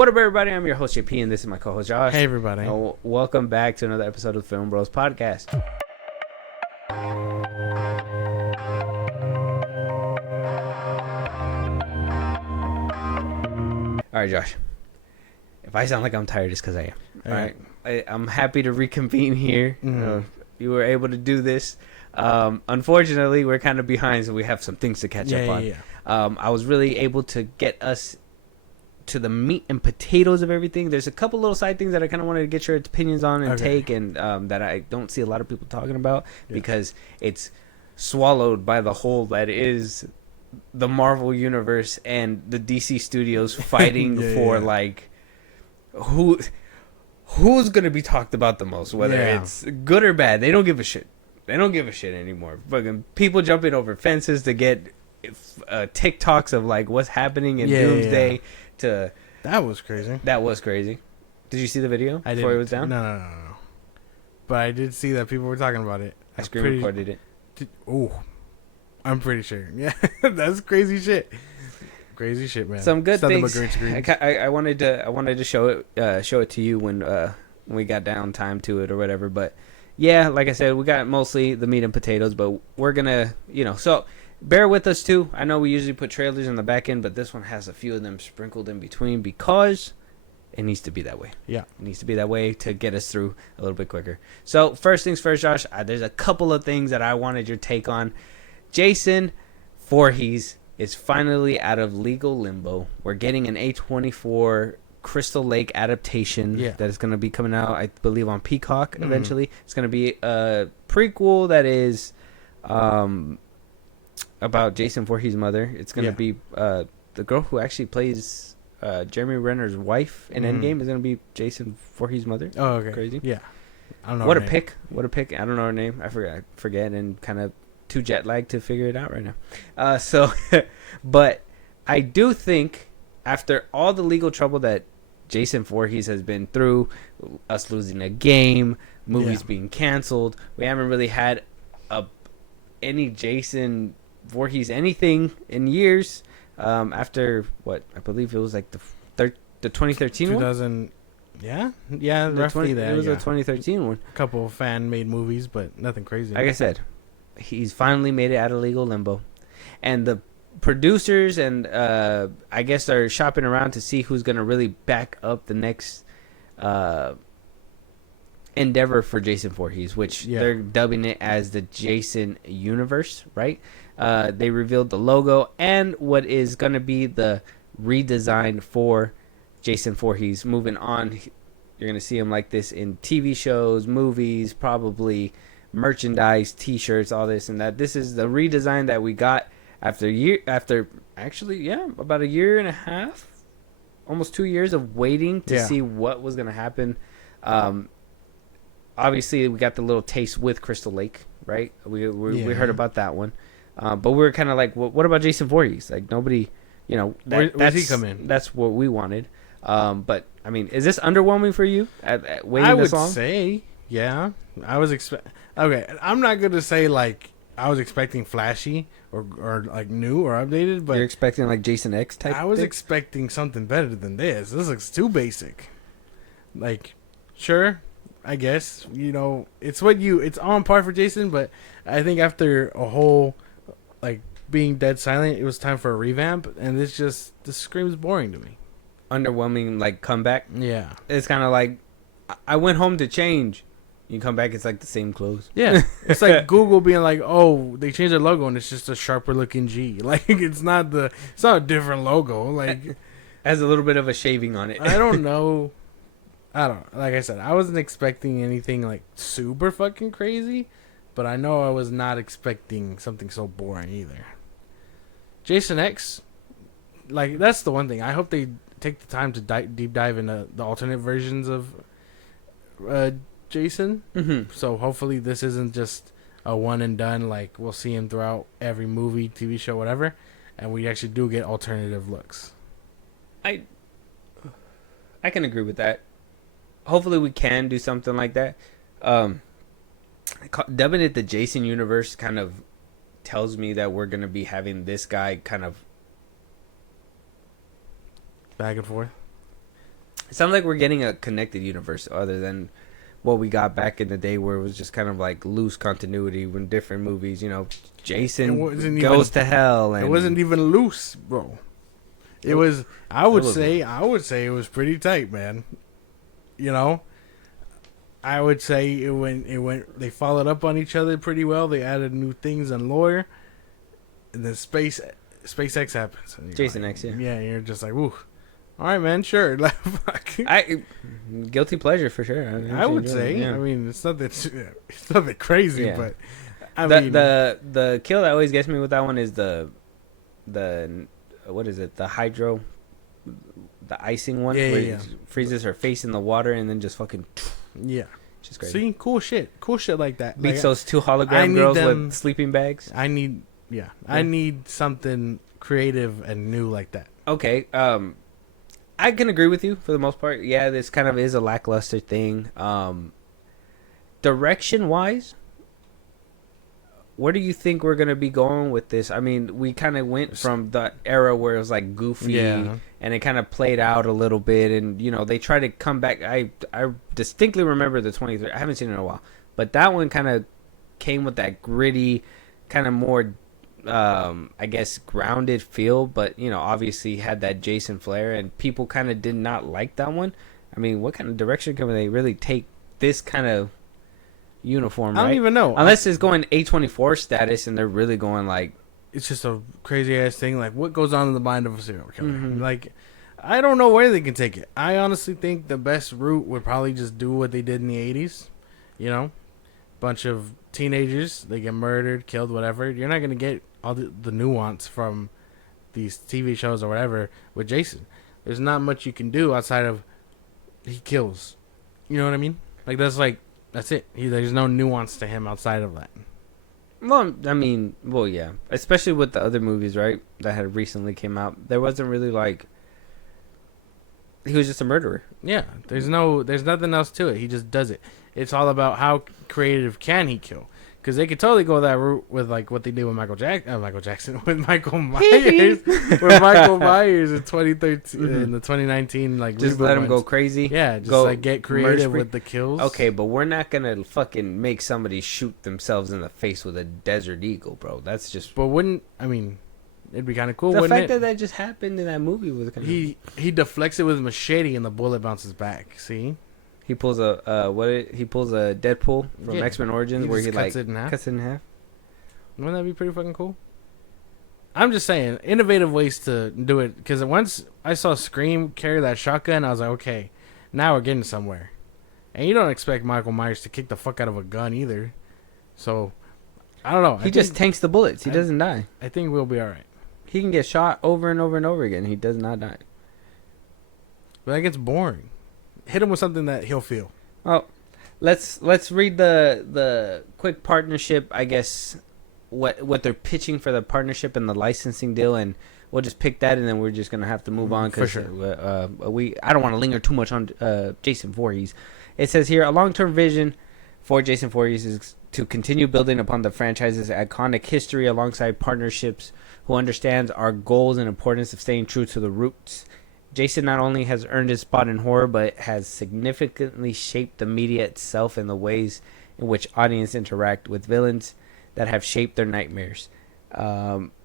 What up, everybody? I'm your host, JP, and this is my co-host, Josh. Hey, everybody. Welcome back to another episode of FilmBros Podcast. All right, Josh. If I sound like I'm tired, it's because I am. All right. I'm happy to reconvene here. Mm-hmm. You were able to do this. Unfortunately, we're kind of behind, so we have some things to catch up on. I was really able to get us to the meat and potatoes of everything. There's a couple little side things that I kind of wanted to get your opinions on and take, and that I don't see a lot of people talking about because it's swallowed by the whole that is the Marvel universe and the DC studios fighting for like who's gonna be talked about the most, whether it's good or bad. They don't give a shit. They don't give a shit anymore. Fucking people jumping over fences to get TikToks of like what's happening in Doomsday. That was crazy. That was crazy. Did you see the video before it was down? No. But I did see that people were talking about it. I screen recorded it. I'm pretty sure. Yeah, that's crazy shit. Crazy shit, man. Some good things. I wanted to show it to you when we got down time to it or whatever. But yeah, like I said, we got mostly the meat and potatoes, but we're gonna, so. Bear with us, too. I know we usually put trailers in the back end, but this one has a few of them sprinkled in between because it needs to be that way. Yeah. It needs to be that way to get us through a little bit quicker. So, first things first, Josh, there's a couple of things that I wanted your take on. Jason Voorhees is finally out of legal limbo. We're getting an A24 Crystal Lake adaptation that is going to be coming out, I believe, on Peacock eventually. It's going to be a prequel that is... about Jason Voorhees' mother. It's going to be the girl who actually plays Jeremy Renner's wife in Endgame is going to be Jason Voorhees' mother. Oh, okay. Crazy. Yeah. I don't know. What a pick. What a pick. I don't know her name. I forget and kind of too jet lagged to figure it out right now. But I do think after all the legal trouble that Jason Voorhees has been through, us losing a game, movies being canceled, we haven't really had any Jason Voorhees anything in years after what I believe it was like the 2013 one. Roughly that. It was a 2013 one. A couple of fan-made movies, but nothing crazy. Like I said, he's finally made it out of legal limbo, and the producers and I guess are shopping around to see who's gonna really back up the next endeavor for Jason Voorhees, which they're dubbing it as the Jason Universe, right? They revealed the logo and what is going to be the redesign for Jason Voorhees. Moving on, you're going to see him like this in TV shows, movies, probably merchandise, T-shirts, all this and that. This is the redesign that we got about a year and a half, almost 2 years of waiting to see what was going to happen. Obviously, we got the little taste with Crystal Lake, right? We heard about that one. But we were kind of like, what about Jason Voorhees? Like, nobody, where's he come in? That's what we wanted. But, I mean, is this underwhelming for you at waiting this long? I would say, yeah. Okay, I'm not going to say, like, I was expecting flashy or like, new or updated, but... You're expecting, like, Jason X type? I was expecting something better than this. This looks too basic. Like, sure... I guess, it's on par for Jason, but I think after a whole, like, being dead silent, it was time for a revamp, and this screams boring to me. Underwhelming, like, comeback? Yeah. It's kind of like, I went home to change. You come back, it's like the same clothes. Yeah. It's like Google being like, oh, they changed their logo, and it's just a sharper looking G. Like, it's not a different logo. Like, has a little bit of a shaving on it. I don't know. Like I said, I wasn't expecting anything like super fucking crazy, but I know I was not expecting something so boring either. Jason X, like, that's the one thing. I hope they take the time to deep dive into the alternate versions of Jason. Mm-hmm. So hopefully this isn't just a one and done, like we'll see him throughout every movie, TV show, whatever, and we actually do get alternative looks. I can agree with that. Hopefully we can do something like that. Dubbing it the Jason Universe kind of tells me that we're going to be having this guy kind of back and forth. It sounds like we're getting a connected universe other than what we got back in the day, where it was just kind of like loose continuity when different movies. Jason goes to hell, and it wasn't even loose, bro. It was. I would say it was pretty tight, man. I would say it went. They followed up on each other pretty well. They added new things on lore, and then SpaceX happens. Jason X, yeah. Yeah, you're just like, woo. All right, man, sure. Guilty pleasure for sure. I would say. Yeah. I mean, it's nothing crazy, yeah. but the kill that always gets me with that one is the what is it? The hydro, the icing one, where it freezes her face in the water and then just fucking. Yeah. Just crazy. See, cool shit like that. Beats those two hologram girls with sleeping bags. I need something creative and new like that. Okay. I can agree with you for the most part. Yeah, this kind of is a lackluster thing. Direction wise, where do you think we're gonna be going with this? I mean, we kind of went from the era where it was like goofy, and it kind of played out a little bit, and they try to come back. I distinctly remember the 23. I haven't seen it in a while, but that one kind of came with that gritty, kind of more, I guess, grounded feel, but obviously had that Jason flair, and people kind of did not like that one. I mean, what kind of direction can they really take this kind of uniform? I don't even know, unless it's going A24 status, and they're really going like, it's just a crazy ass thing. Like, what goes on in the mind of a serial killer? Mm-hmm. Like, I don't know where they can take it. I honestly think the best route would probably just do what they did in the 80s. Bunch of teenagers, they get murdered, killed, whatever. You're not gonna get all the nuance from these TV shows or whatever with Jason. There's not much you can do outside of he kills. You know what I mean? Like, that's it. There's no nuance to him outside of that. Well, I mean, yeah. Especially with the other movies, right, that had recently came out. There wasn't really like, he was just a murderer. Yeah, there's nothing else to it. He just does it. It's all about how creative can he kill. Because they could totally go that route with like what they did with Michael Jackson, with Michael Myers, with Michael Myers in 2013, in the 2019 like just let him go crazy. Yeah, just like get creative with the kills. Okay, but we're not gonna fucking make somebody shoot themselves in the face with a Desert Eagle, bro. That's just. But it'd be kind of cool. The wouldn't fact it? that just happened in that movie was kind of. He deflects it with a machete and the bullet bounces back. See. He pulls a Deadpool from X-Men Origins where he cuts like cuts it in half. Wouldn't that be pretty fucking cool? I'm just saying, innovative ways to do it. Because once I saw Scream carry that shotgun, I was like, okay, now we're getting somewhere. And you don't expect Michael Myers to kick the fuck out of a gun either. So, I don't know. He just tanks the bullets. He doesn't die. I think we'll be all right. He can get shot over and over and over again. He does not die. But that gets boring. Hit him with something that he'll feel. Well, let's read the quick partnership. I guess what they're pitching for the partnership and the licensing deal, and we'll just pick that, and then we're just gonna have to move on because sure. I don't want to linger too much on Jason Voorhees. It says here a long-term vision for Jason Voorhees is to continue building upon the franchise's iconic history alongside partnerships who understands our goals and importance of staying true to the roots. Jason not only has earned his spot in horror, but has significantly shaped the media itself and the ways in which audiences interact with villains that have shaped their nightmares.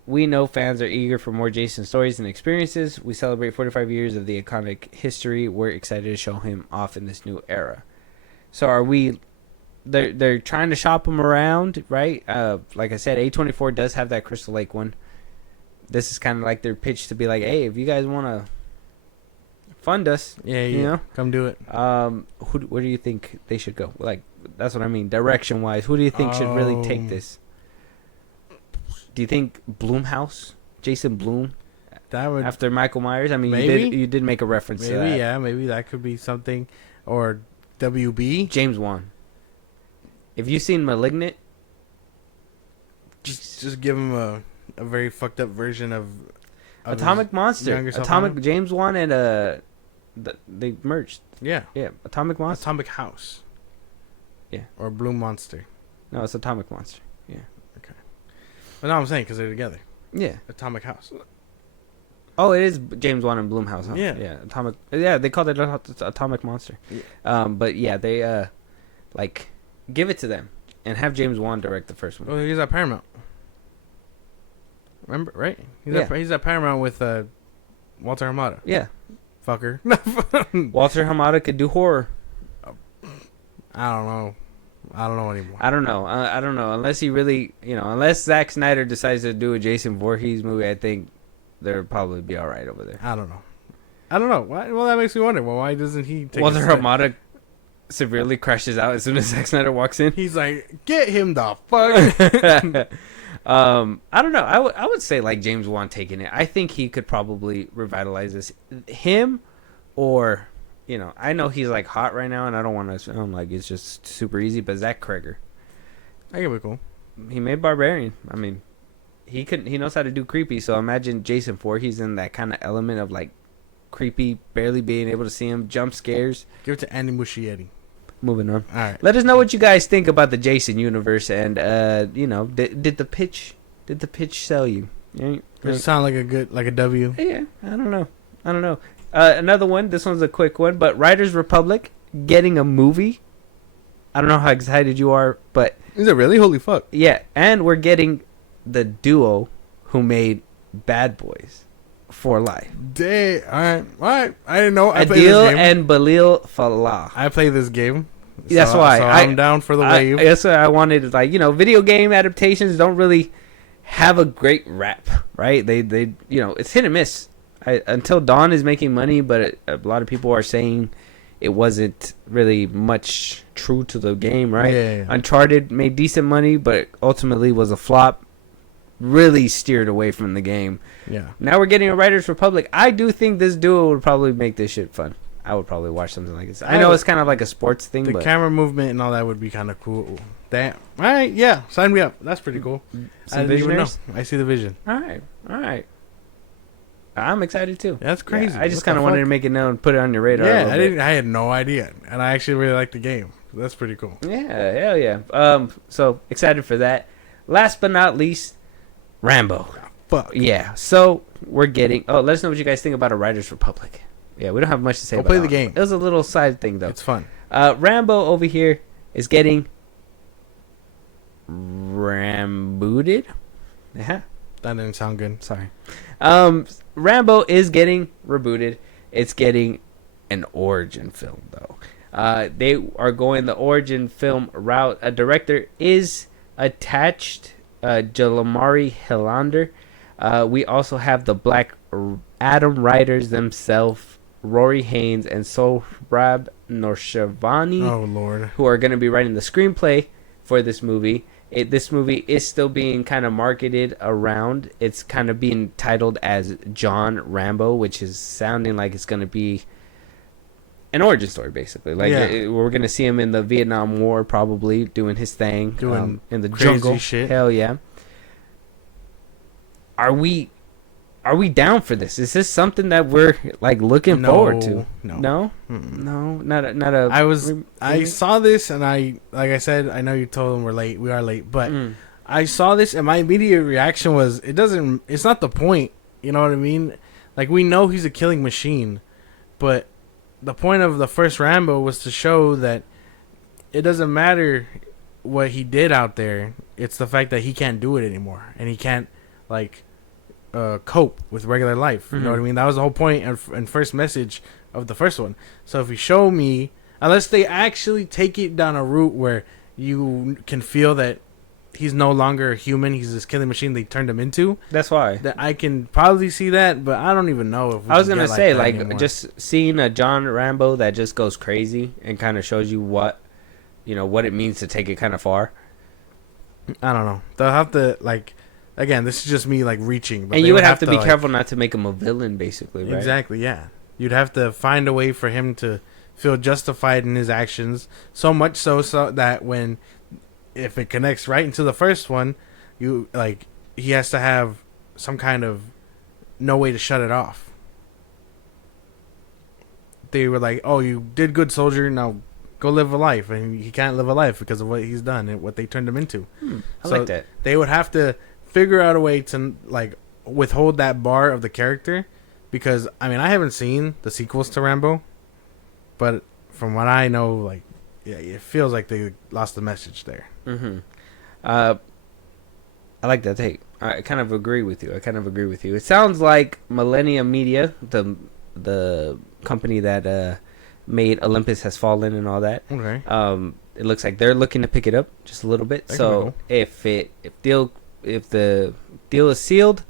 We know fans are eager for more Jason stories and experiences. We celebrate 45 years of the iconic history. We're excited to show him off in this new era. So are we... They're trying to shop him around, right? Like I said, A24 does have that Crystal Lake one. This is kind of like their pitch to be like, hey, if you guys want to fund us, you come do it. Where do you think they should go? Like, that's what I mean, direction wise. Who do you think should really take this? Do you think Blumhouse, Jason Blum, that would after Michael Myers? I mean, maybe you did make a reference to that. Yeah, maybe that could be something. Or WB James Wan. If you've seen Malignant, just give him a very fucked up version of Atomic Monster, Atomic James Wan, and they merged. Yeah, Atomic Monster, Atomic House. Yeah, or Blue Monster. No, it's Atomic Monster. Yeah. Okay. But no, I'm saying because they're together. Yeah. Atomic House. Oh, it is James Wan and Blumhouse, huh? Yeah. Yeah, Atomic. Yeah, they called it Atomic Monster. Yeah. But yeah, they like give it to them and have James Wan direct the first one. Well, he's at Paramount. Remember, right? Yeah. He's at Paramount with Walter Hamada. Yeah, Fucker. Walter Hamada could do horror. I don't know. I don't know anymore. I don't know. I don't know. Unless he really, unless Zack Snyder decides to do a Jason Voorhees movie, I think they'll probably be all right over there. I don't know. Why? Well, that makes me wonder. Well, why doesn't he take Walter Hamada severely crashes out as soon as Zack Snyder walks in. He's like, get him the fuck. I don't know. I would say like James Wan taking it. I think he could probably revitalize this. Him or, I know he's like hot right now, and I don't want to sound like it's just super easy, but Zach Kreger. I think it'd be cool. He made Barbarian. I mean, he knows how to do creepy, so imagine Jason Voorhees in that kind of element of like creepy, barely being able to see him, jump scares. Give it to Andy Muschietti. Moving on. All right. Let us know what you guys think about the Jason universe, and did the pitch sell you? Does it sound like a W? Yeah, I don't know. Another one. This one's a quick one, but Riders Republic getting a movie. I don't know how excited you are, but Is it really? Holy fuck! yeah, and we're getting the duo who made Bad Boys for life. Day. All right. I didn't know. I played Adil this game. and Balil Falah. I play this game. That's why I'm down for the wave. That's why I wanted, like, video game adaptations don't really have a great rap, right? They it's hit and miss. Until Dawn is making money, but a lot of people are saying it wasn't really much true to the game, right? Yeah. Uncharted made decent money, but ultimately was a flop. Really steered away from the game. Yeah. Now we're getting a Riders Republic. I do think this duo would probably make this shit fun. I would probably watch something like this. I know it's kind of like a sports thing, The but camera movement and all that would be kind of cool. Damn. All right. Yeah. Sign me up. That's pretty cool. some I didn't even know. visionaries. I see the vision. All right. I'm excited too. That's crazy. Yeah, I just What kind the of wanted to fuck? make it known, put it on your radar. Yeah. I had no idea, and I actually really like the game. That's pretty cool. Yeah, hell yeah. So excited for that. Last but not least, Rambo. Fuck. Yeah. So we're getting. Oh, let us know what you guys think about a Riders Republic. Yeah, we don't have much to say. Go about play that the one. game. It was a little side thing though. It's fun. Rambo over here is getting rambooted. Yeah. That didn't sound good. Sorry. Rambo is getting rebooted. It's getting an origin film though. They are going the origin film route. A director is attached, Jalamari Hilander. We also have the Black Adam writers themselves, Rory Haynes and Sohrab Norshavani, Oh Lord. who are going to be writing the screenplay for this movie. This movie is still being kind of marketed around. It's kind of being titled as John Rambo, which is sounding like it's going to be an origin story, basically. Like we're going to see him in the Vietnam War, probably doing his thing, Doing in the crazy jungle. shit. Hell yeah! Are we down for this? Is this something that we're like looking forward to? No. No, not a. I saw this and like I said, I know you told them we are late, but I saw this and my immediate reaction was it's not the point, you know what I mean? Like, we know he's a killing machine, but the point of the first Rambo was to show that it doesn't matter what he did out there, it's the fact that he can't do it anymore and he can't like cope with regular life. You know what I mean? That was the whole point and first message of the first one. So if you show me, unless they actually take it down a route where you can feel that he's no longer a human, he's this killing machine they turned him into. That's why. That I can probably see that, but I don't even know if I was gonna say, like anymore. just seeing a John Rambo that just goes crazy and kind of shows you what it means to take it kind of far. I don't know. They'll have to again, this is just me reaching. But and you would have to be careful not to make him a villain, basically, right? Exactly, yeah. You'd have to find a way for him to feel justified in his actions, so much so that if it connects right into the first one, he has to have some kind of no way to shut it off. They were like, "Oh, you did good, soldier. Now go live a life," and he can't live a life because of what he's done and what they turned him into. I like that. They would have to figure out a way to withhold that bar of the character because I mean I haven't seen the sequels to Rambo, but from what I know, like yeah, it feels like they lost the message there. Mm-hmm. I like that take. I kind of agree with you. It sounds like Millennium Media, the company that made Olympus Has Fallen and all that. Okay. It looks like they're looking to pick it up just a little bit. That So could if the deal is sealed,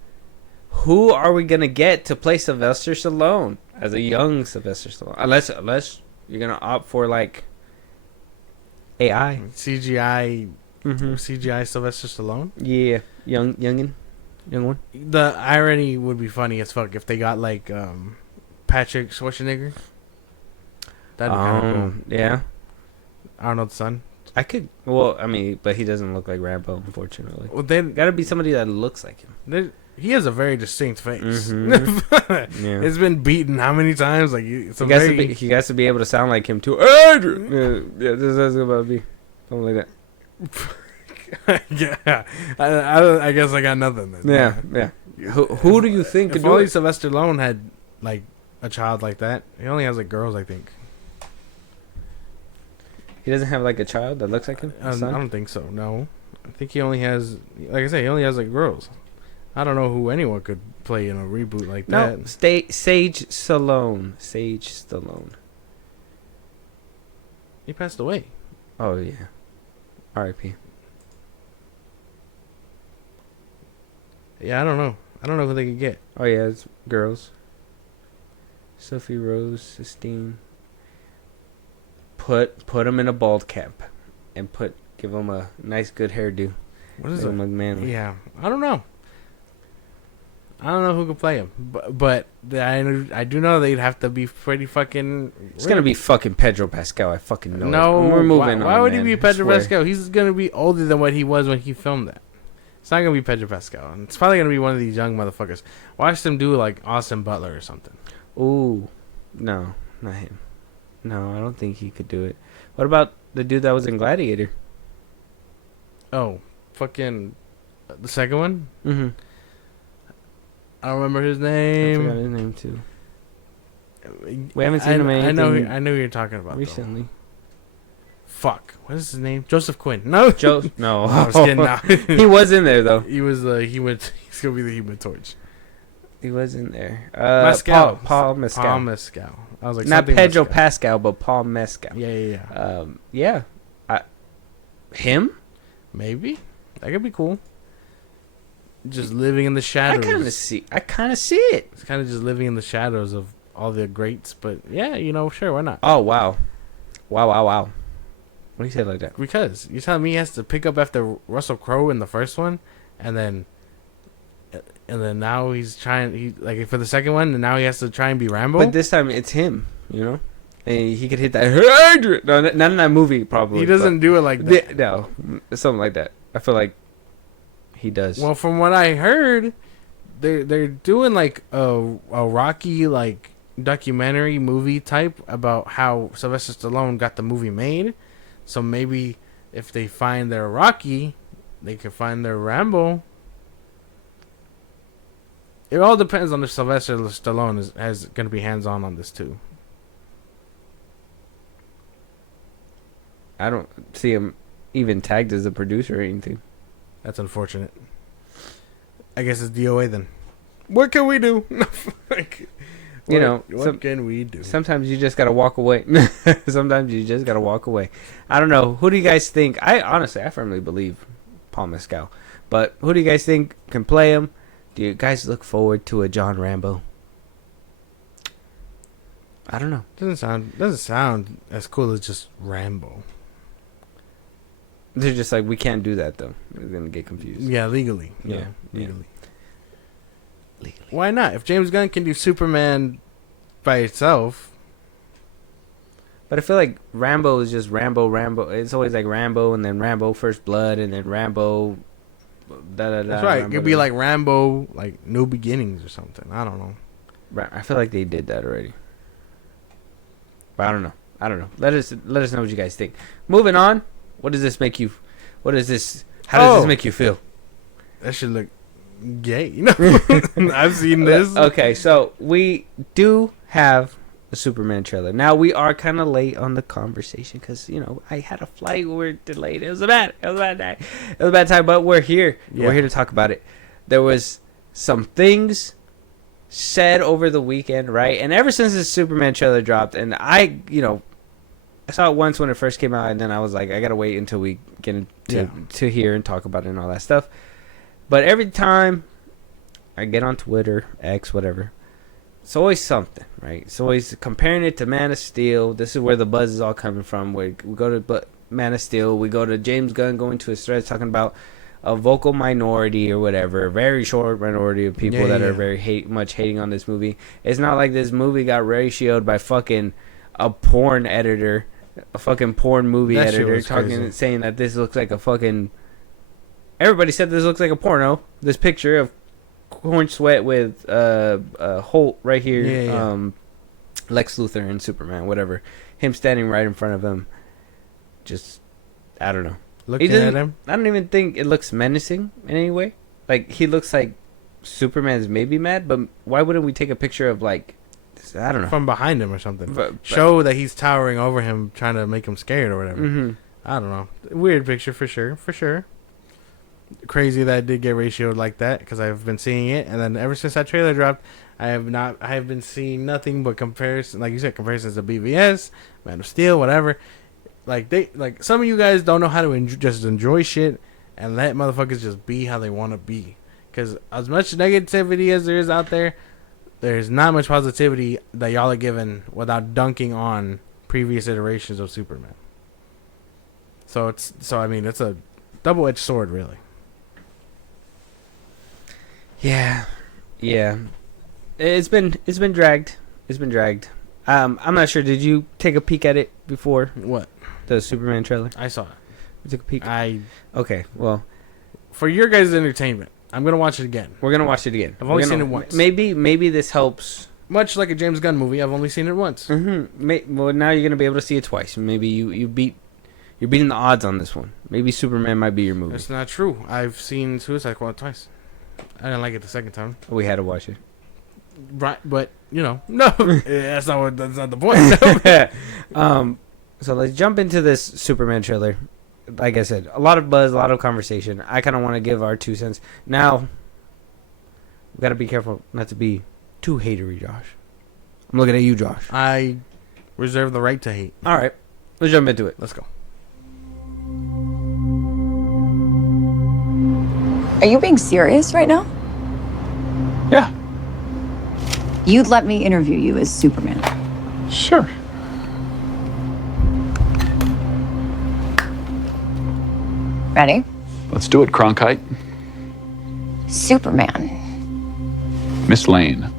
who are we gonna get to play Sylvester Stallone as a young Sylvester Stallone? Unless you're gonna opt for like AI. CGI. Mm-hmm. CGI Sylvester Stallone. Yeah, young one. The irony would be funny as fuck if they got like Patrick Schwarzenegger. That'd be kind of cool. Yeah, Arnold's son. I could. Well, I mean, but he doesn't look like Rambo, unfortunately. Well, they Got to be somebody that looks like him. he has a very distinct face. Mhm. Yeah. It's been beaten how many times? Like He has to be able to sound like him too. Adrian. Yeah, this is about to be something like that. Yeah, I guess I got nothing then. Yeah. Who do you think could If do only it? Sylvester Stallone had like a child like that. He only has like girls, I think. He doesn't have like a child that looks like him. I don't think so. No, I think he only has, like I said, he only has like girls. I don't know who anyone could play in a reboot like No, that. Sage Stallone. He passed away. Oh yeah. R.I.P. Yeah, I don't know. I don't know who they could get. Oh yeah, it's girls. Sophie Rose, Sistine. Put him in a bald cap, and give him a nice good hairdo. What is Make it? him look manly. Yeah, I don't know. I don't know who could play him, but I do know they'd have to be pretty fucking. It's gonna be fucking Pedro Pascal. I fucking know. No, it. We're moving on. Why would man. he be I Pedro swear. Pascal? He's gonna be older than what he was when he filmed that. It's not gonna be Pedro Pascal. And it's probably gonna be one of these young motherfuckers. Watch them do like Austin Butler or something. Ooh, no, not him. No, I don't think he could do it. What about the dude that was in Gladiator? Oh, fucking the second one. Mm-hmm. I don't remember his I forgot name. his name too. We haven't seen him in I know. anything I know who you're talking about recently. Though. Fuck. What is his name? Joseph Quinn. No. No, I was kidding now. He was in there though. He was. He's gonna be the Human Torch. He was in there. Mescal. Paul Mescal. Paul Mescal. I was like, Not something Pedro Mescal. Pascal, but Paul Mescal. Yeah. Yeah. Him? Maybe that could be cool. Just living in the I shadows. kind of see it. It's kind of just living in the shadows of all the greats. But yeah, sure, why not? Oh wow. What do you say like that? Because you're telling me he has to pick up after Russell Crowe in the first one, and then now he's trying. Like for the second one, and now he has to try and be Rambo. But this time it's him. And he could hit that. No, not in that movie. Probably he doesn't do it like that. No, something like that. I feel like he does. Well, from what I heard, they're doing like a Rocky like documentary movie type about how Sylvester Stallone got the movie made. So maybe if they find their Rocky, they could find their Rambo. It all depends on if Sylvester Stallone is going to be hands on this too. I don't see him even tagged as a producer or anything. That's unfortunate. I guess it's DOA then. What can we do? What can we do? Sometimes you just gotta walk away. I don't know. Who do you guys think? I firmly believe Paul Mescal. But who do you guys think can play him? Do you guys look forward to a John Rambo? I don't know. Doesn't sound as cool as just Rambo. They're just like, we can't do that though. We're gonna get confused. Yeah, legally. Yeah, legally. Why not? If James Gunn can do Superman by itself. But I feel like Rambo is just Rambo. It's always like Rambo and then Rambo First Blood and then Rambo. That's right. It could be like Rambo, like New Beginnings or something. I don't know. I feel like they did that already. But I don't know. Let us know what you guys think. Moving on. What does this make you? How does this make you feel? That should look gay. I've seen this. Okay, so we do have a Superman trailer. Now we are kind of late on the conversation because I had a flight. We were delayed. It was a bad day. It was a bad time, but we're here. Yeah. We're here to talk about it. There was some things said over the weekend, right? And ever since the Superman trailer dropped, and I saw it once when it first came out, and then I was like, I gotta wait until we get to hear and talk about it and all that stuff. But every time I get on Twitter, X, whatever, it's always something, right? It's always comparing it to Man of Steel. This is where the buzz is all coming from. We go to Man of Steel. We go to James Gunn going to his threads talking about a vocal minority or whatever, a very short minority of people that are very much hating on this movie. It's not like this movie got ratioed by fucking a porn editor, a fucking porn movie editor saying that this looks like a fucking... Everybody said this looks like a porno. This picture of Corn Sweat with Holt right here, Lex Luthor and Superman, whatever. Him standing right in front of him. Just, I don't know. Looking at him, I don't even think it looks menacing in any way. Like, he looks like Superman's maybe mad, but why wouldn't we take a picture of, like, I don't know, from behind him or something? Show that he's towering over him, trying to make him scared or whatever. Mm-hmm. I don't know. Weird picture for sure. Crazy that it did get ratioed like that, because I've been seeing it, and then ever since that trailer dropped, I have been seeing nothing but comparison, like you said, comparisons to BVS, Man of Steel, whatever. Like some of you guys don't know how to just enjoy shit and let motherfuckers just be how they want to be. Because as much negativity as there is out there, there's not much positivity that y'all are given without dunking on previous iterations of Superman. So it's a double-edged sword, really. Yeah. It's been dragged. I'm not sure. Did you take a peek at it before? What? The Superman trailer? I saw it. You took a peek? Okay, well, for your guys' entertainment, I'm going to watch it again. We're going to watch it again. I've only seen it once. Maybe this helps. Much like a James Gunn movie, I've only seen it once. Mm-hmm. Well, now you're going to be able to see it twice. Maybe you're beating the odds on this one. Maybe Superman might be your movie. That's not true. I've seen Suicide Squad twice. I didn't like it the second time. We had to watch it. Right, but, no. That's not the point. So let's jump into this Superman trailer. Like I said, a lot of buzz, a lot of conversation. I kind of want to give our 2 cents. Now, we got to be careful not to be too hatery, Josh. I'm looking at you, Josh. I reserve the right to hate. All right. Let's jump into it. Let's go. Are you being serious right now? Yeah. You'd let me interview you as Superman. Sure. Ready? Let's do it, Cronkite. Superman. Miss Lane.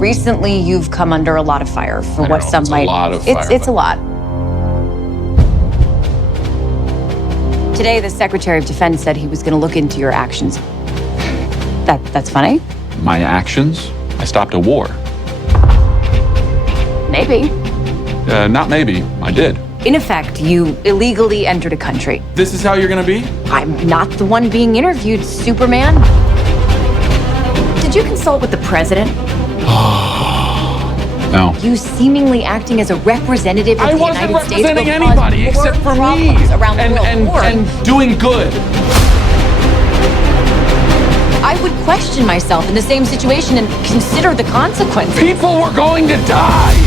Recently, you've come under a lot of fire for what some might... It's a lot. Today, the Secretary of Defense said he was going to look into your actions. That's funny? My actions? I stopped a war. Maybe. Not maybe. I did. In effect, you illegally entered a country. This is how you're gonna be? I'm not the one being interviewed, Superman. Did you consult with the president? No. You seemingly acting as a representative of the United States. I wasn't representing anybody except for me. And doing good. I would question myself in the same situation and consider the consequences. People were going to die.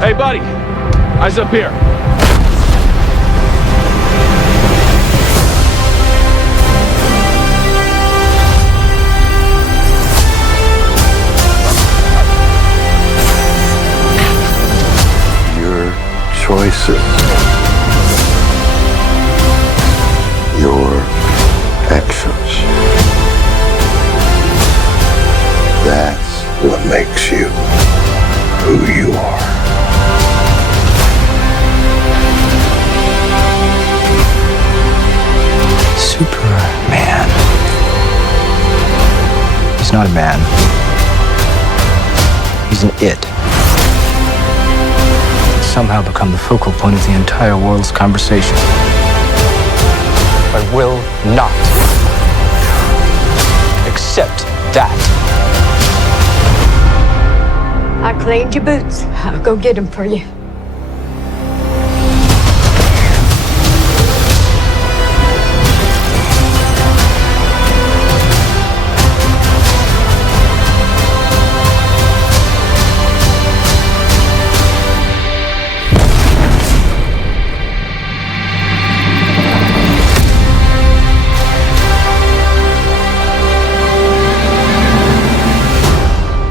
Hey, buddy. Eyes up here. Your choices. Your actions. That's what makes you who you are. Superman. He's not a man. He's an it. He's somehow become the focal point of the entire world's conversation. I will not accept that. I cleaned your boots. I'll go get them for you.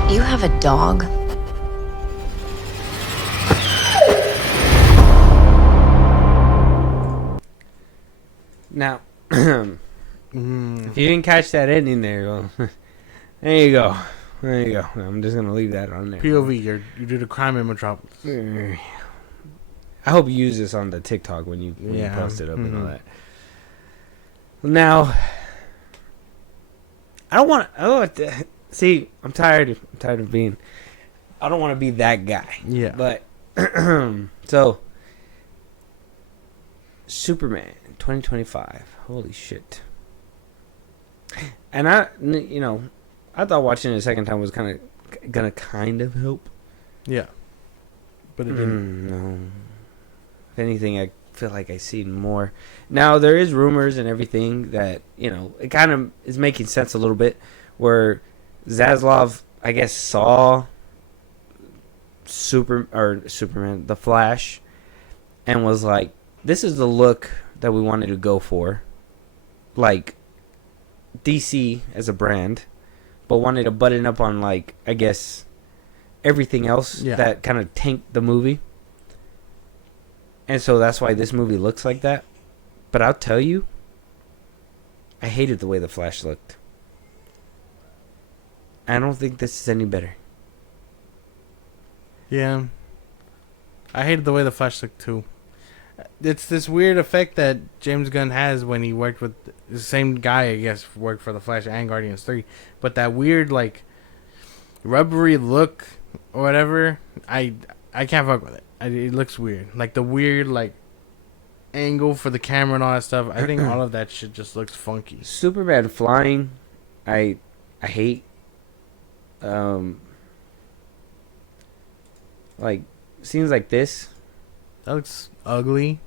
You have a dog? Now, if you didn't catch that ending there, well, there you go. There you go. I'm just gonna leave that on there. POV, you do the crime in Metropolis. I hope you use this on the TikTok when you post it up and all Mhm. that. Now, I don't want. See, I'm tired. I'm tired of being. I don't want to be that guy. Yeah. But so, Superman 2025. Holy shit. And I thought watching it a second time was kind of help. Yeah. But it didn't. No. If anything, I feel like I see more. Now, there is rumors and everything that, it kind of is making sense a little bit, where Zaslav, I guess, saw Superman, The Flash, and was like, this is the look that we wanted to go for. Like, DC as a brand, but wanted to button up on, like, I guess, everything else that kind of tanked the movie. And so that's why this movie looks like that. But I'll tell you, I hated the way the Flash looked. I don't think this is any better. Yeah. I hated the way the Flash looked too. It's this weird effect that James Gunn has when he worked with the same guy, I guess, worked for the Flash and Guardians 3. But that weird, like, rubbery look or whatever, I can't fuck with it. It looks weird. Like, the weird, like, angle for the camera and all that stuff. I think all of that shit just looks funky. Superman flying, I hate. Like, scenes like this. That looks ugly.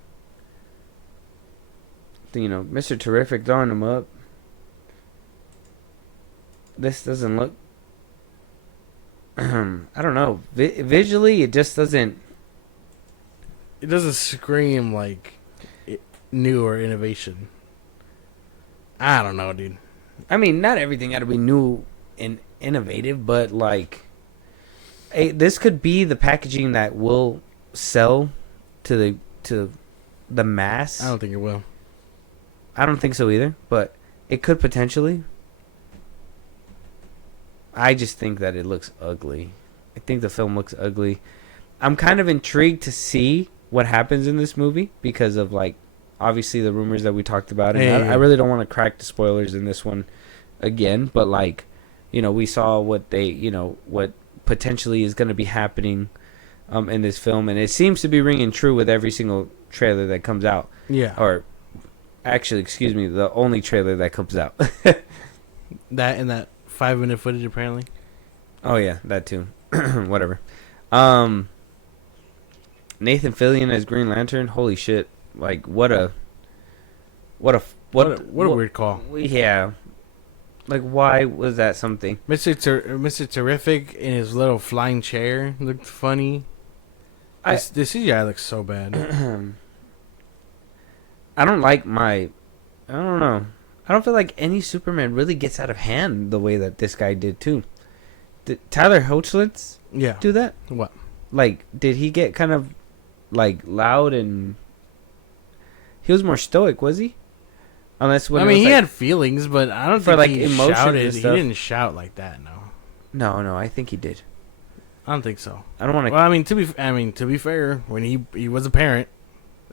Mr. Terrific throwing him up. This doesn't look. I don't know. Visually, it just doesn't. It doesn't scream like new or innovation. I don't know, dude. I mean, not everything got to be new and innovative, but like, this could be the packaging that will sell to the mass. I don't think it will. I don't think so either, but it could potentially. I just think that it looks ugly. I think the film looks ugly. I'm kind of intrigued to see what happens in this movie because of, like, obviously the rumors that we talked about. And I really don't want to crack the spoilers in this one again, but, like, we saw what what potentially is going to be happening in this film, and it seems to be ringing true with every single trailer that comes out. Yeah. Or, actually, excuse me, the only trailer that comes out. That and that 5-minute footage, apparently. Oh yeah, that too. Whatever. Nathan Fillion as Green Lantern. Holy shit! Like, what a weird call. Yeah. Like, why was that something? Mr. Terrific in his little flying chair looked funny. This CGI looks so bad. I don't know. I don't feel like any Superman really gets out of hand the way that this guy did too. Did Tyler Hoechlin do that? What? Like, did he get kind of like loud and he was more stoic, was he? Unless when he had feelings, but I don't think he shouted. He didn't shout like that. No, I think he did. I don't think so. I don't want to. Well, to be fair, when he was a parent,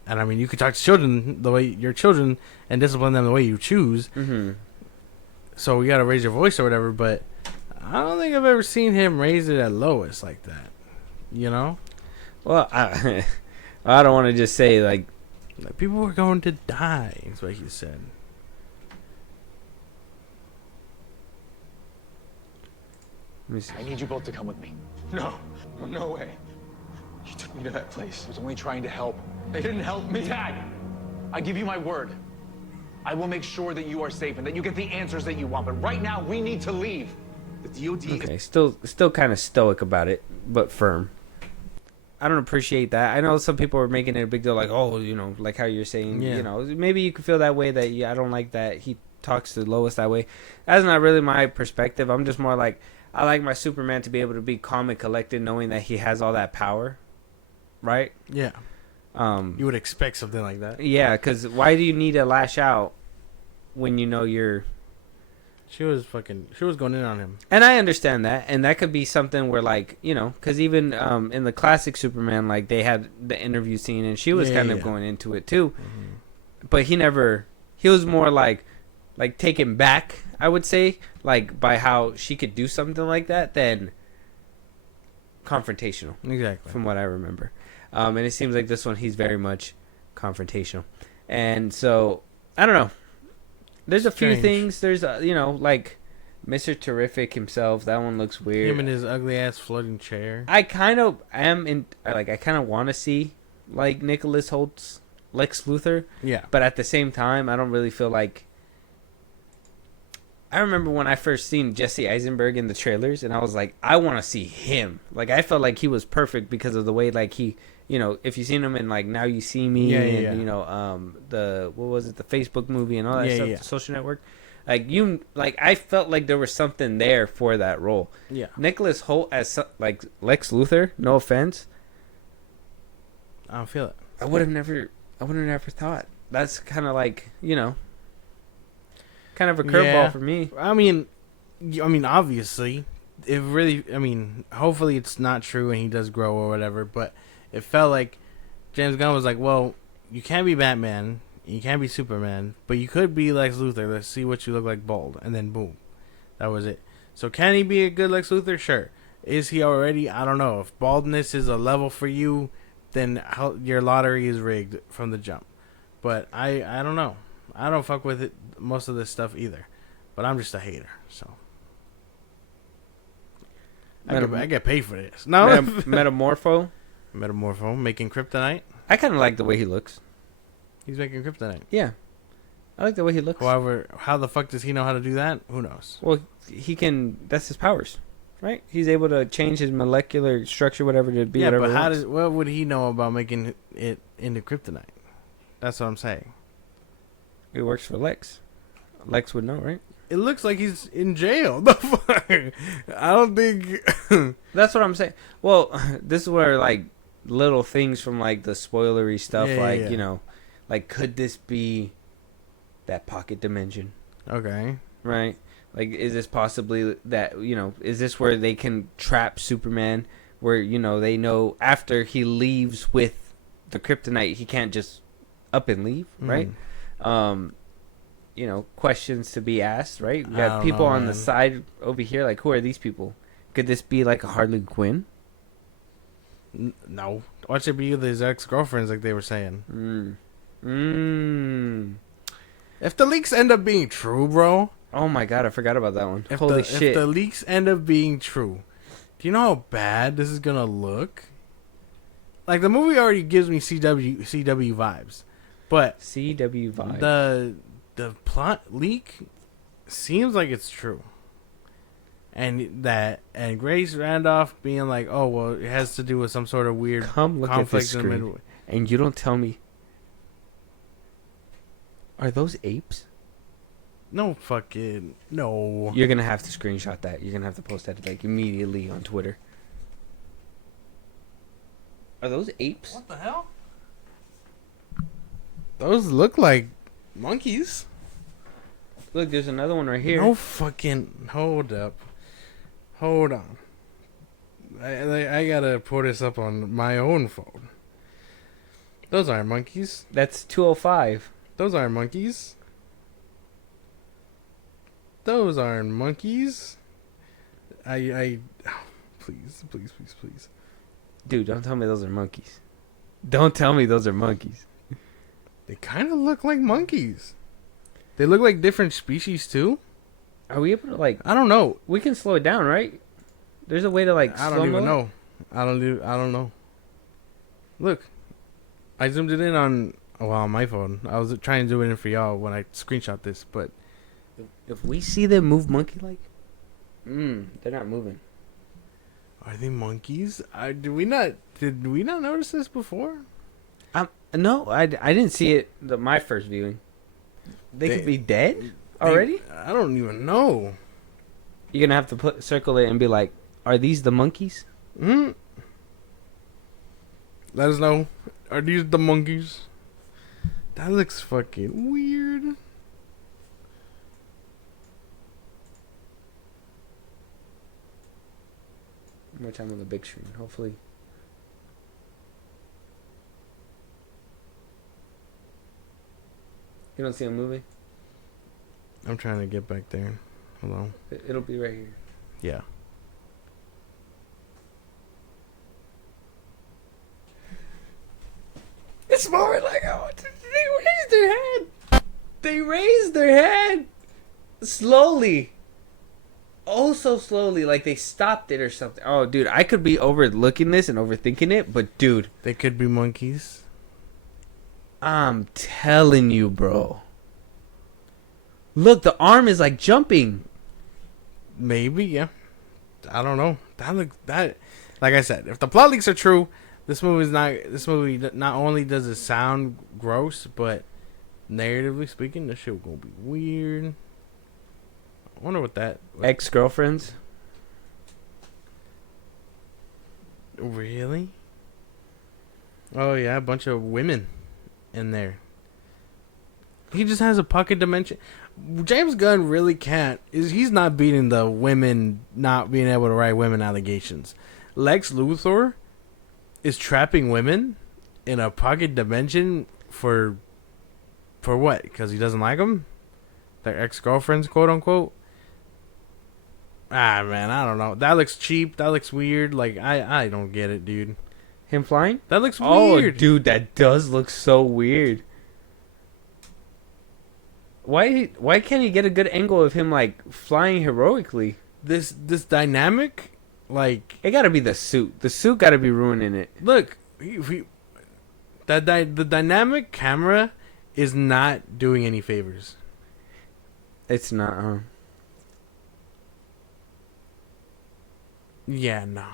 and you could talk to children the way your children and discipline them the way you choose. Mm-hmm. So you got to raise your voice or whatever. But I don't think I've ever seen him raise it at Lois like that. You know? Well, I don't want to just say like People were going to die, is what he said. let me see. I need you both to come with me. No, no way. You took me to that place. I was only trying to help. They didn't help me. Dad, I give you my word. I will make sure that you are safe and that you get the answers that you want. But right now, we need to leave. The DOD Okay, still kind of stoic about it, but firm. I don't appreciate that. I know some people are making it a big deal, like, oh, you know, like how you're saying, Yeah. you know, maybe you could feel that way, that I don't like that he talks to Lois that way. That's not really my perspective. I'm just more like, I like my Superman to be able to be calm and collected, knowing that he has all that power, right? Yeah. You would expect something like that. Yeah, because why do you need to lash out when you know you're... She was going in on him. And I understand that, and that could be something where, like, you know, because even in the classic Superman, like, they had the interview scene, and she was kind of going into it too. Mm-hmm. But he was more like taken back, I would say, like, by how she could do something like that than confrontational. Exactly. From what I remember. And it seems like this one, he's very much confrontational. And so, I don't know. There's a few things. There's, you know, like Mr. Terrific himself. That one looks weird. Him in his ugly ass floating chair. I kind of am in. Like, I kind of want to see like Nicholas Holt's Lex Luthor. Yeah. But at the same time, I don't really feel like. I remember when I first seen Jesse Eisenberg in the trailers, and I was like, I want to see him. Like, I felt like he was perfect because of the way, like, he. You know, if you've seen him in, like, Now You See Me, you know, what was it, the Facebook movie and all that stuff, the Social Network. Like, I felt like there was something there for that role. Yeah. Nicholas Hoult as, like, Lex Luthor, no offense. I don't feel it. I would have never thought. That's kind of like, you know, kind of a curveball for me. I mean, obviously, hopefully it's not true and he does grow or whatever, but it felt like James Gunn was like, well, you can't be Batman, you can't be Superman, but you could be Lex Luthor. Let's see what you look like bald. And then boom. That was it. So can he be a good Lex Luthor? Sure. Is he already? I don't know. If baldness is a level for you, then your lottery is rigged from the jump. But I don't know. I don't fuck with it, most of this stuff either. But I'm just a hater, so. I get paid for this. No. Metamorpho, making kryptonite. I kind of like the way he looks. He's making kryptonite. Yeah. I like the way he looks. However, how the fuck does he know how to do that? Who knows? Well, he can. That's his powers, right? He's able to change his molecular structure, whatever, to be whatever. Yeah, but what would he know about making it into kryptonite? That's what I'm saying. It works for Lex. Lex would know, right? It looks like he's in jail. The fuck? I don't think. That's what I'm saying. Well, this is where, like, little things from, like, the spoilery stuff, you know, like, could this be that pocket dimension? Okay. Right? Like, is this possibly that, you know, is this where they can trap Superman, where, you know, they know after he leaves with the kryptonite, he can't just up and leave, right? You know, questions to be asked, right? We got people on the side over here, like, who are these people? Could this be like a Harley Quinn? No. Watch it be with his ex-girlfriends, like they were saying. If the leaks end up being true, bro. Oh my god, I forgot about that one. If Holy shit. If the leaks end up being true, do you know how bad this is gonna look? Like, the movie already gives me CW vibes. But CW vibes. The plot leak seems like it's true. And Grace Randolph being like, oh, well, it has to do with some sort of weird Come look at this screen, and you don't tell me. Are those apes? No fucking... No. You're going to have to screenshot that. You're going to have to post that, like, immediately on Twitter. Are those apes? What the hell? Those look like monkeys. Look, there's another one right here. No fucking... Hold up. Hold on. I gotta put this up on my own phone. Those aren't monkeys. That's 205. Those aren't monkeys. Those aren't monkeys. Please, please, please, please. Dude, don't tell me those are monkeys. Don't tell me those are monkeys. They kind of look like monkeys. They look like different species too. Are we able to like? I don't know. We can slow it down, right? There's a way to like. I don't even know. I don't know. Look, I zoomed it in on my phone. I was trying to zoom it in for y'all when I screenshot this, but If we see them move monkey like, they're not moving. are they monkeys? Did we not notice this before? No, I didn't see it. My first viewing. They could be dead already. I don't even know. You're gonna have to circle it and be like, "Are these the monkeys?" Let us know. Are these the monkeys? That looks fucking weird. More time on the big screen, hopefully. You don't see them moving? I'm trying to get back there. Hold on. It'll be right here. Yeah. It's more like they raised their head. They raised their head slowly. Oh, so slowly, like they stopped it or something. Oh, dude, I could be overlooking this and overthinking it, but dude, They could be monkeys. I'm telling you, bro. Look, the arm is like jumping. Maybe, yeah. I don't know. That like I said, if the plot leaks are true, this movie not only does it sound gross, but narratively speaking, this shit gonna be weird. I wonder what that Ex-girlfriends. really. Oh yeah, a bunch of women in there. He just has a pocket dimension. James Gunn really can't. He's not beating the women not being able to write women allegations. Lex Luthor is trapping women in a pocket dimension for what? Because he doesn't like them? Their ex-girlfriends, quote unquote. Ah, man, I don't know. That looks cheap. That looks weird. Like, I don't get it, dude. Him flying? That looks Oh, weird. dude, that does look so weird. Why can't he get a good angle of him like flying heroically? This dynamic, like, It gotta be the suit. The suit gotta be ruining it. look, the dynamic camera is not doing any favors. It's not, huh? Yeah, no.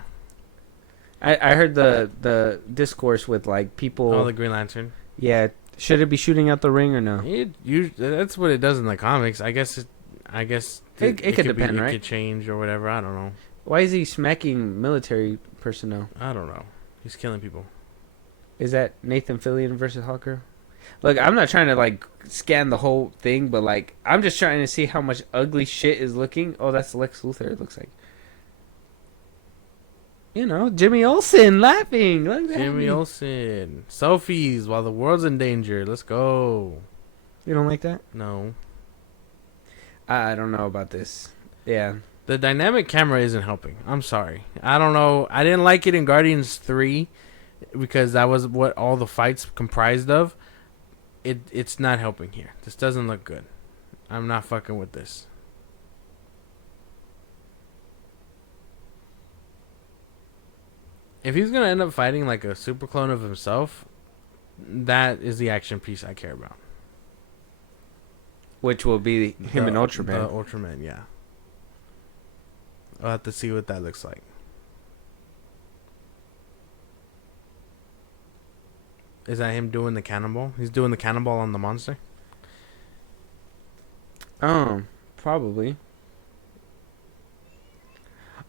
I heard the discourse with like people. Oh, the Green Lantern. Yeah, should it be shooting out the ring or no? That's what it does in the comics. I guess. It could depend, It right? could change or whatever. I don't know. Why is he smacking military personnel? I don't know. He's killing people. Is that Nathan Fillion versus Hawker? Look, I'm not trying to like scan the whole thing, but like I'm just trying to see how much ugly shit is looking. Oh, that's Lex Luthor. It looks like. You know, Jimmy Olsen laughing. Look at Jimmy me. Olsen. Selfies while the world's in danger. Let's go. You don't like that? No. I don't know about this. Yeah. The dynamic camera isn't helping. I'm sorry. I don't know. I didn't like it in Guardians 3 because that was what all the fights comprised of. It's not helping here. This doesn't look good. I'm not fucking with this. If he's going to end up fighting like a super clone of himself, that is the action piece I care about. Which will be him and Ultraman. The Ultraman, yeah. I'll have to see what that looks like. Is that him doing the cannonball? He's doing the cannonball on the monster? Probably.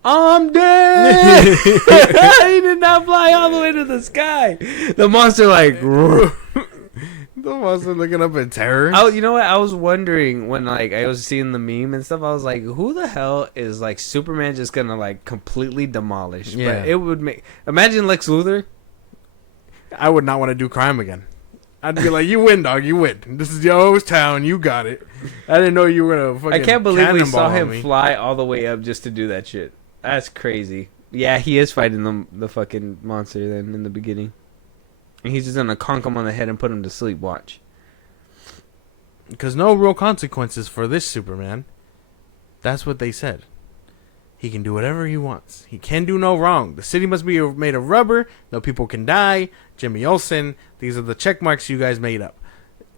I'm dead! He did not fly all the way to the sky. The monster like... The monster looking up in terror. Oh, you know what? I was wondering when like I was seeing the meme and stuff. I was like, who the hell is like Superman just gonna like completely demolish? Yeah. But it would make... Imagine Lex Luthor. I would not want to do crime again. I'd be like, you win, dog. You win. This is your town. You got it. I didn't know you were gonna fucking I can't believe we saw cannonball him me. fly all the way up just to do that shit. That's crazy. Yeah, he is fighting the fucking monster then in the beginning. And he's just gonna conk him on the head and put him to sleep. Watch. Because no real consequences for this Superman. That's what they said. He can do whatever he wants. He can do no wrong. The city must be made of rubber. No people can die. Jimmy Olsen. These are the check marks you guys made up.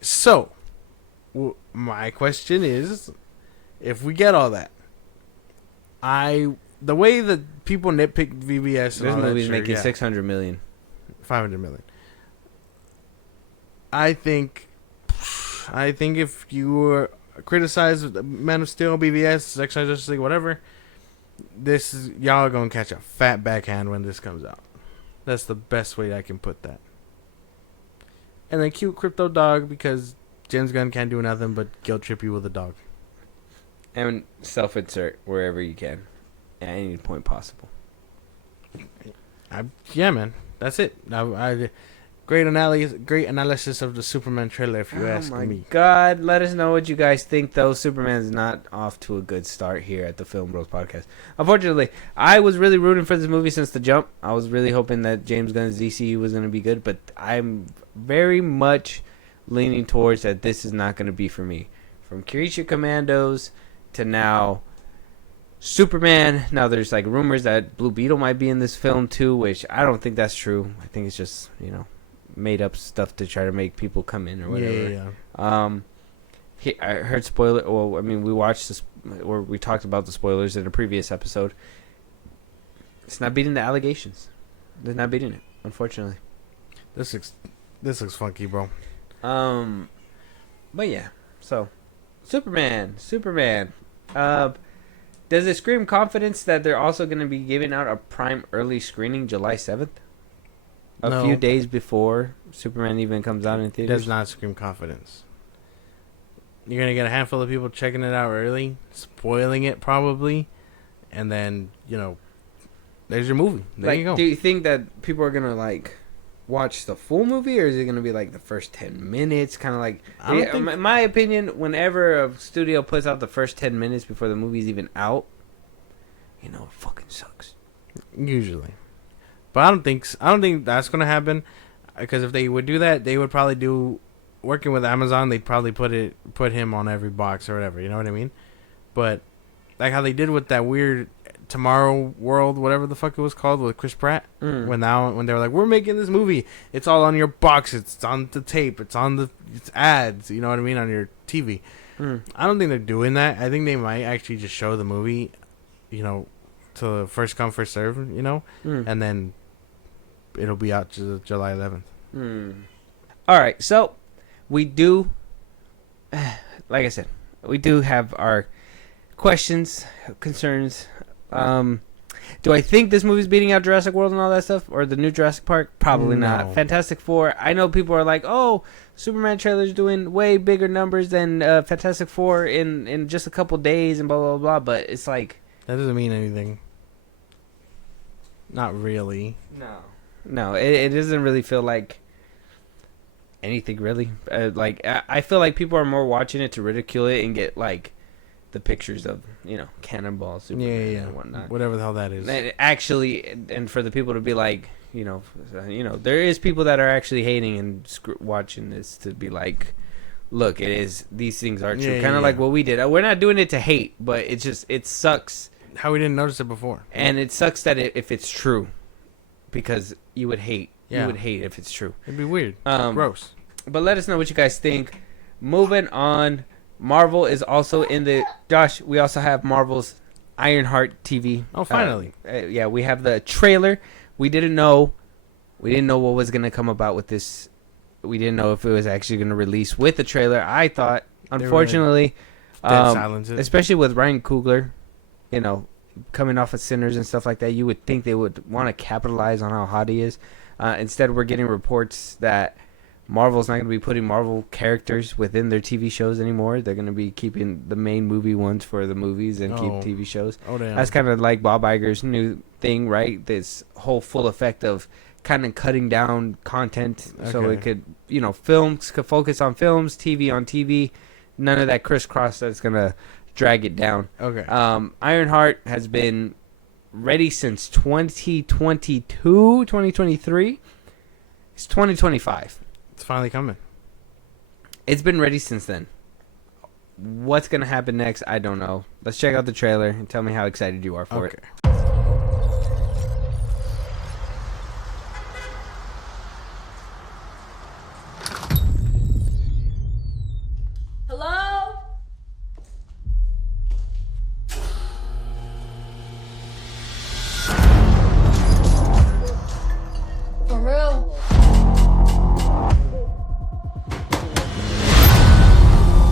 So, my question is, if we get all that, the way that people nitpick VBS and This all that movie's shit, making yeah, 600 million. 500 million. I think if you criticize Man of Steel, BVS, Section Justice League, whatever, y'all are gonna catch a fat backhand when this comes out. That's the best way I can put that. And then cute crypto dog, because James Gunn can't do nothing but guilt trip you with a dog. And self-insert wherever you can. At any point possible. Yeah, man. That's it. Great analysis of the Superman trailer, if you ask me. Oh my God. Let us know what you guys think, though. Superman's not off to a good start here at the Film Bros podcast. Unfortunately, I was really rooting for this movie since the jump. I was really hoping that James Gunn's DCU was going to be good, but I'm very much leaning towards that this is not going to be for me. From Creature Commandos to now Superman. Now there's like rumors that Blue Beetle might be in this film too, which I don't think that's true. I think it's just, made up stuff to try to make people come in or whatever. Yeah. I heard spoiler. Well, I mean, we watched this, or we talked about the spoilers in a previous episode. It's not beating the allegations. They're not beating it, unfortunately. This looks funky, bro. But yeah. So, Superman. Does it scream confidence that they're also going to be giving out a prime early screening July 7th? A few days before Superman even comes out in It theaters? does not scream confidence. You're going to get a handful of people checking it out early, spoiling it probably, and then, there's your movie. There you go. Do you think that people are going to, watch the full movie, or is it going to be, the first 10 minutes? Kind of like... in my opinion, whenever a studio puts out the first 10 minutes before the movie's even out, it fucking sucks. Usually. But I don't think that's going to happen, because if they would do that, they would probably do... Working with Amazon, they'd probably put him on every box or whatever, you know what I mean? But, like how they did with that weird Tomorrow World, whatever the fuck it was called, with Chris Pratt. When they were like, we're making this movie, it's all on your box, it's on the tape, it's ads, you know what I mean, on your TV. I don't think they're doing that. I think they might actually just show the movie, to first come, first serve, and then it'll be out to July 11th. All right, so we do, like I said, we do have our questions, concerns. Do I think this movie's beating out Jurassic World and all that stuff, or the new Jurassic Park? Probably not. Fantastic Four. I know people are like, "Oh, Superman trailer's doing way bigger numbers than Fantastic Four in just a couple days," and blah blah blah. But it's like that doesn't mean anything. Not really. No, it doesn't really feel like anything really. I feel like people are more watching it to ridicule it and get the pictures of Cannonball Superman and whatnot, whatever the hell that is. And actually, and for the people to be like, there is people that are actually hating and watching this to be like, look, these things are true, kind of like what we did. We're not doing it to hate, but it sucks how we didn't notice it before, and it sucks that if it's true, because you would hate. You would hate if it's true. It'd be weird. Gross. But let us know what you guys think. Moving on. Marvel is also in the... Josh, we also have Marvel's Ironheart TV. Oh, finally. We have the trailer. We didn't know what was going to come about with this. We didn't know if it was actually going to release with the trailer. I thought, unfortunately, especially with Ryan Coogler, coming off of Sinners and stuff like that, you would think they would want to capitalize on how hot he is. Instead, we're getting reports that Marvel's not going to be putting Marvel characters within their TV shows anymore. They're going to be keeping the main movie ones for the movies and keep TV shows. Oh, damn. That's kind of like Bob Iger's new thing, right? This whole full effect of kind of cutting down content so it could, films could focus on films, TV on TV. None of that crisscross that's going to drag it down. Okay. Ironheart has been ready since 2022, 2023. It's 2025. It's finally coming. It's been ready since then. What's going to happen next? I don't know. Let's check out the trailer and tell me how excited you are for it. Hello? For real?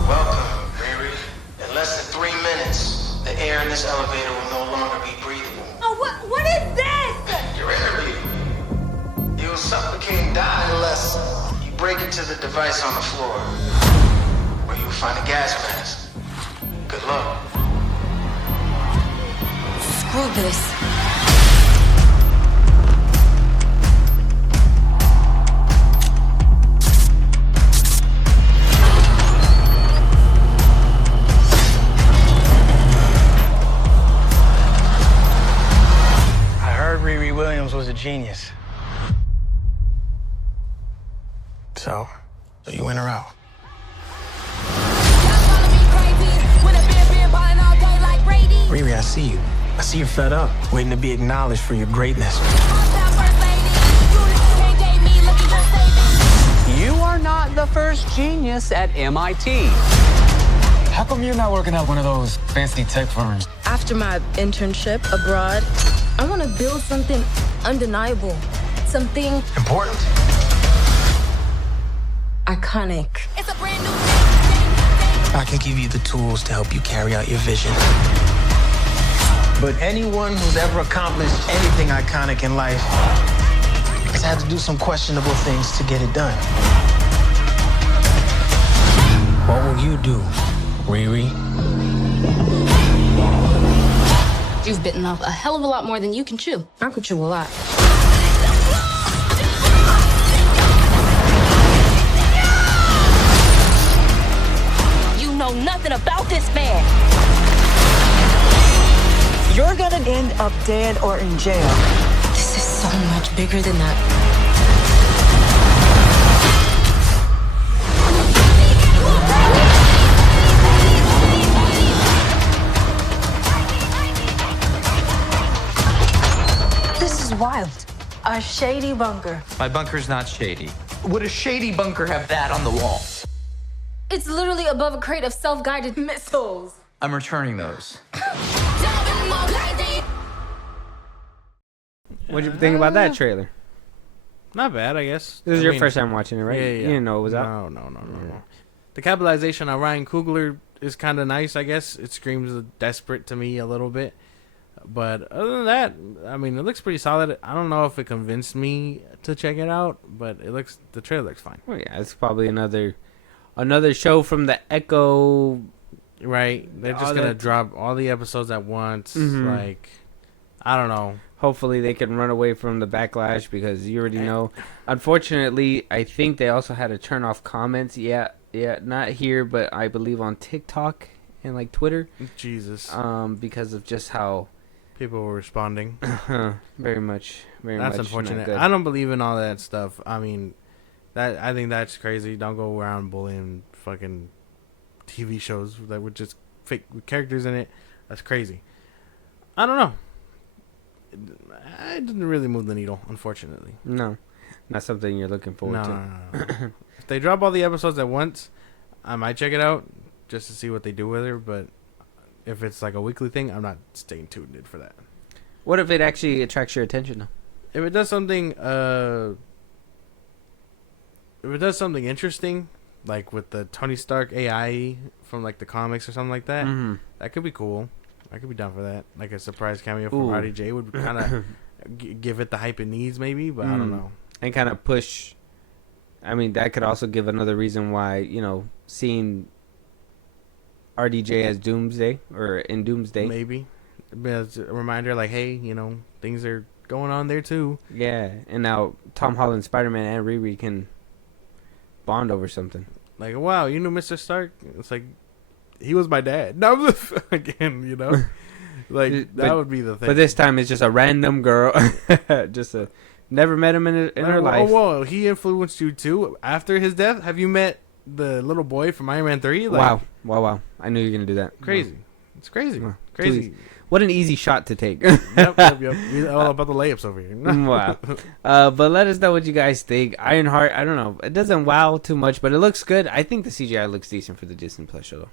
Welcome, Riri. In less than 3 minutes, the air in this elevator will no longer be breathable. Oh, what is this? Your interview. You'll suffocate and die unless you break into the device on the floor, where you'll find a gas mask. Good luck. Screw this. I heard Riri Williams was a genius. So you in or out? Riri, I see you. I see you're fed up, waiting to be acknowledged for your greatness. You are not the first genius at MIT. How come you're not working at one of those fancy tech firms? After my internship abroad, I want to build something undeniable. Something important. Iconic. It's a brand new I can give you the tools to help you carry out your vision. But anyone who's ever accomplished anything iconic in life has had to do some questionable things to get it done. What will you do, Riri? You've bitten off a hell of a lot more than you can chew. I could chew a lot. You know nothing about this man. You're gonna end up dead or in jail. This is so much bigger than that. This is wild. A shady bunker. My bunker's not shady. Would a shady bunker have that on the wall? It's literally above a crate of self-guided missiles. I'm returning those. What'd you think about that trailer? Not bad, I guess. This is your first time watching it, right? Yeah, yeah. You didn't know it was out? No. The capitalization on Ryan Coogler is kind of nice, I guess. It screams desperate to me a little bit. But other than that, I mean, it looks pretty solid. I don't know if it convinced me to check it out, but the trailer looks fine. Oh yeah, it's probably another show from the Echo. Right. They're just going to drop all the episodes at once. Mm-hmm. Like, I don't know. Hopefully they can run away from the backlash because you already know. Unfortunately, I think they also had to turn off comments. Yeah, not here, but I believe on TikTok and like Twitter. Jesus. Because of just how people were responding. Very much. That's unfortunate. I don't believe in all that stuff. I mean, I think that's crazy. Don't go around bullying fucking TV shows that were just fake with characters in it. That's crazy. I don't know. It didn't really move the needle, unfortunately. No, not something you're looking forward to. No. If they drop all the episodes at once, I might check it out just to see what they do with her. But if it's like a weekly thing, I'm not staying tuned in for that. What if it actually attracts your attention, though? If it does something, interesting, like with the Tony Stark AI from like the comics or something like that, that could be cool. I could be down for that. Like a surprise cameo from RDJ would kind of give it the hype it needs, maybe, but I don't know. And kind of push. I mean, that could also give another reason why, seeing RDJ as Doomsday or in Doomsday. Maybe. As a reminder, like, hey, things are going on there too. Yeah, and now Tom Holland, Spider-Man, and Riri can bond over something. Like, wow, you knew Mr. Stark? It's like, he was my dad. No, again, Like that would be the thing. But this time it's just a random girl, never met him in her life. Whoa, he influenced you too after his death. Have you met the little boy from Iron Man 3? Like, wow! I knew you were gonna do that. Crazy. It's crazy. Wow. Crazy. What an easy shot to take. Yep. We're all about the layups over here. Wow. But let us know what you guys think. Ironheart, I don't know. It doesn't wow too much, but it looks good. I think the CGI looks decent for the Disney Plus show, though.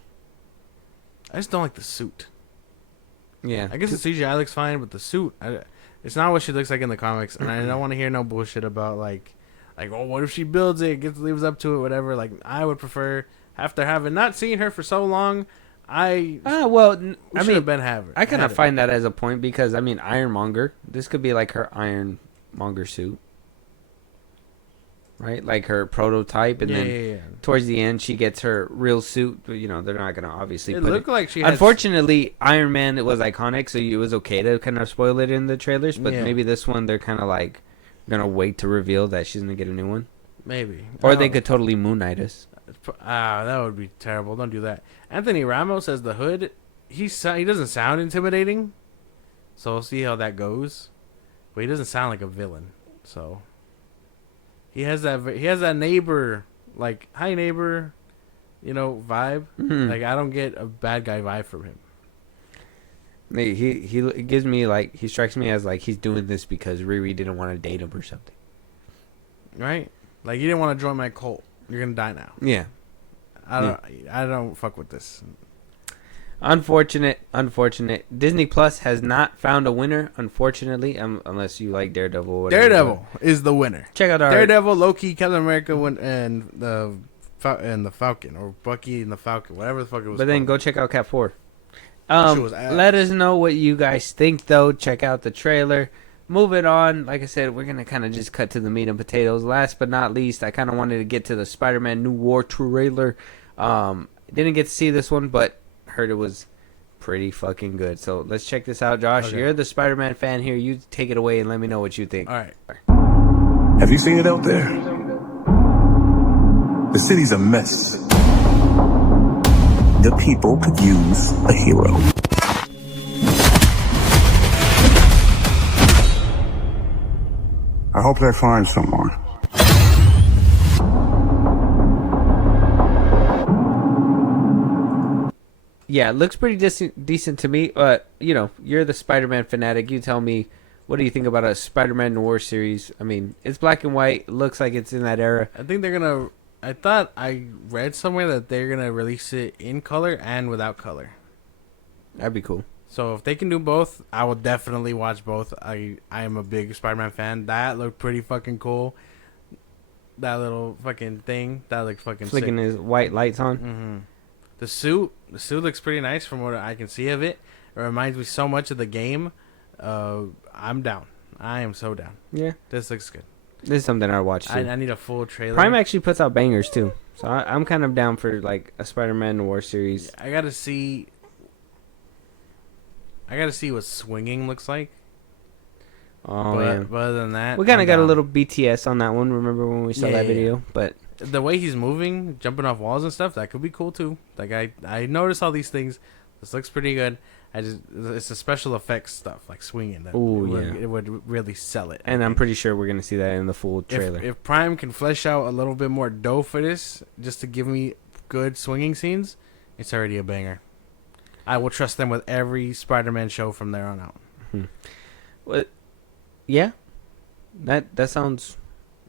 I just don't like the suit. Yeah. I guess the CGI looks fine, but the suit, it's not what she looks like in the comics, and I don't want to hear no bullshit about like, oh, what if she builds it, lives up to it, whatever. Like, I would prefer, after having not seen her for so long, I mean, I kind of find that as a point because I mean, Ironmonger. This could be like her Ironmonger suit, right? Like her prototype, and then towards the end, she gets her real suit. But, they're not gonna obviously. It looked like she. Unfortunately, Iron Man, it was iconic, so it was okay to kind of spoil it in the trailers. But maybe this one, they're kind of like gonna wait to reveal that she's gonna get a new one. Maybe, or they could totally Moon Knight us. That would be terrible. Don't do that. Anthony Ramos says the Hood. He doesn't sound intimidating, so we'll see how that goes. But he doesn't sound like a villain. So he has that neighbor, like, hi neighbor, vibe. Mm-hmm. Like, I don't get a bad guy vibe from him. He gives me like, he strikes me as like he's doing this because Riri didn't want to date him or something. Right? Like, you didn't want to join my cult. You're gonna die now. Yeah. I don't fuck with this. Unfortunate. Disney Plus has not found a winner, unfortunately, unless you like Daredevil or whatever. Daredevil is the winner. Check out our Daredevil, Loki, Captain America, and the Falcon, or Bucky and the Falcon, whatever the fuck it was. But then called. go check out Cat 4. Let us know what you guys think, though. Check out the trailer. Moving on, like I said, we're going to kind of just cut to the meat and potatoes. Last but not least, I kind of wanted to get to the Spider-Man New War trailer. Didn't get to see this one, but heard it was pretty fucking good. So let's check this out, Josh. Okay. You're the Spider-Man fan here. You take it away and let me know what you think. All right. Have you seen it out there? The city's a mess. The people could use a hero. I hope they find someone. Yeah, it looks pretty decent to me. You're the Spider-Man fanatic. You tell me, what do you think about a Spider-Man Noir series? I mean, it's black and white. Looks like it's in that era. I think they're going to... I thought I read somewhere that they're going to release it in color and without color. That'd be cool. So if they can do both, I will definitely watch both. I am a big Spider-Man fan. That looked pretty fucking cool. That little fucking thing, that looked fucking flicking sick. His white lights on. Mm-hmm. The suit looks pretty nice from what I can see of it. It reminds me so much of the game. I'm down. I am so down. Yeah, this looks good. This is something I'll watch too. I need a full trailer. Prime actually puts out bangers too, so I'm kind of down for like a Spider-Man Noir series. I gotta see what swinging looks like. But other than that, we kind of got a little BTS on that one. Remember when we saw that video? But the way he's moving, jumping off walls and stuff, that could be cool too. Like I noticed all these things. This looks pretty good. It's the special effects stuff, like swinging. It would really sell it. And I'm pretty sure we're gonna see that in the full trailer. If Prime can flesh out a little bit more dough for this, just to give me good swinging scenes, it's already a banger. I will trust them with every Spider-Man show from there on out. Well, yeah, that sounds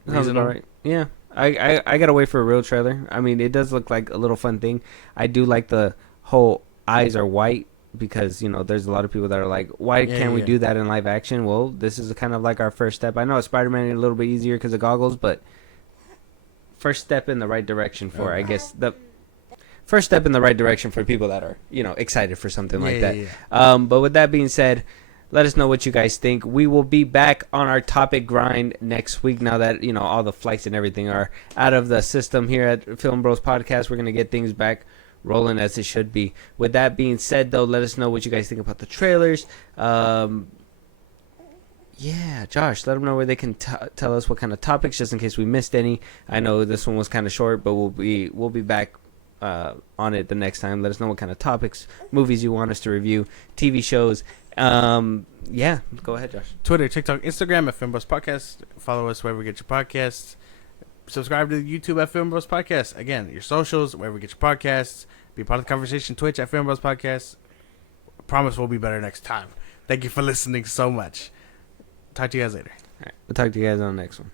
all right. Yeah, I gotta wait for a real trailer. I mean, it does look like a little fun thing. I do like the whole eyes are white because there's a lot of people that are like, why can't we do that in live action? Well, this is kind of like our first step. I know Spider-Man is a little bit easier because of goggles, but first step in the right direction for I guess the first step in the right direction for people that are excited for something like that. But with that being said, let us know what you guys think. We will be back on our topic grind next week now that all the flights and everything are out of the system here at FilmBros Podcast. We're gonna get things back rolling as it should be. With that being said, though, let us know what you guys think about the trailers. Josh, let them know where they can tell us what kind of topics, just in case we missed any. I know this one was kind of short, but we'll be back on it the next time. Let us know what kind of topics, movies you want us to review, TV shows. Yeah, go ahead, Josh. Twitter, TikTok, Instagram at FilmBros Podcast. Follow us wherever you get your podcasts. Subscribe to the YouTube at FilmBros Podcast. Again, your socials, wherever you get your podcasts. Be part of the conversation. Twitch at FilmBros Podcast. I promise we'll be better next time. Thank you for listening so much. Talk to you guys later. All right, we'll talk to you guys on the next one.